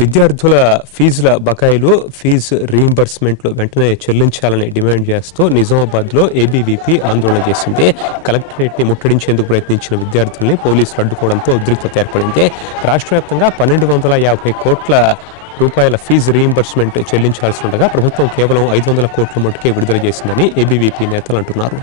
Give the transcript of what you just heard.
విద్యార్థుల ఫీజుల బకాయిలు ఫీజు రీయింబర్స్మెంట్లు వెంటనే చెల్లించాలని డిమాండ్ చేస్తూ నిజామాబాద్లో ఏబీవీపీ ఆందోళన చేసింది. కలెక్టరేట్ని ముట్టడించేందుకు ప్రయత్నించిన విద్యార్థుల్ని పోలీసులు అడ్డుకోవడంతో ఉద్రిక్తత ఏర్పడింది. రాష్ట్ర వ్యాప్తంగా 1250 కోట్ల రూపాయల ఫీజు రీయింబర్స్మెంట్ చెల్లించాల్సి ఉండగా ప్రభుత్వం కేవలం 500 కోట్ల మటుకే విడుదల చేసిందని ఏబీవీపీ నేతలు అంటున్నారు.